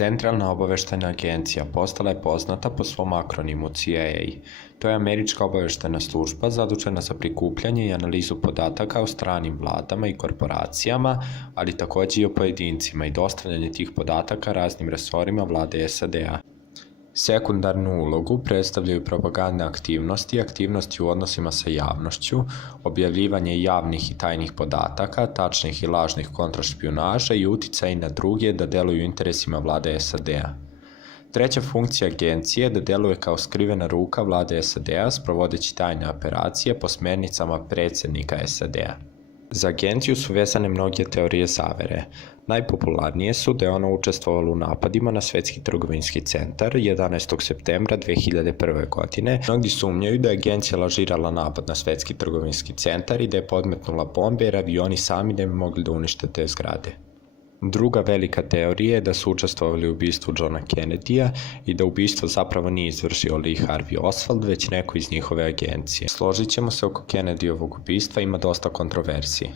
Centralna obaveštajna agencija postala je poznata po svom akronimu CIA. To je američka obaveštajna služba zadužena za prikupljanje i analizu podataka o stranim vladama i korporacijama, ali takođe i o pojedincima i dostavljanje tih podataka raznim resorima vlade SAD-a. Sekundarnu ulogu predstavljaju propagandne aktivnosti, aktivnosti u odnosima sa javnošću, objavljivanje javnih i tajnih podataka, tačnih i lažnih kontrašpijunaža i uticaj na druge da deluju interesima vlade SAD-a. Treća funkcija agencije je da deluje kao skrivena ruka vlade SAD-a sprovodeći tajne operacije po smernicama predsjednika SAD-a. Za agenciju su vezane mnoge teorije zavere. Najpopularnije su da je ona učestvovala u napadima na Svetski trgovinski centar 11. septembra 2001. godine. Mnogi sumnjaju da je agencija lažirala napad na Svetski trgovinski centar i da je podmetnula bombe jer avioni sami ne bi mogli da unište te zgrade. Druga velika teorija je da su učestvovali u ubistvu Johna Kennedya i da ubistvo zapravo nije izvršio Lee Harvey Oswald, već neko iz njihove agencije. Složit ćemo se, oko Kennedyovog ubistva ima dosta kontroverzije.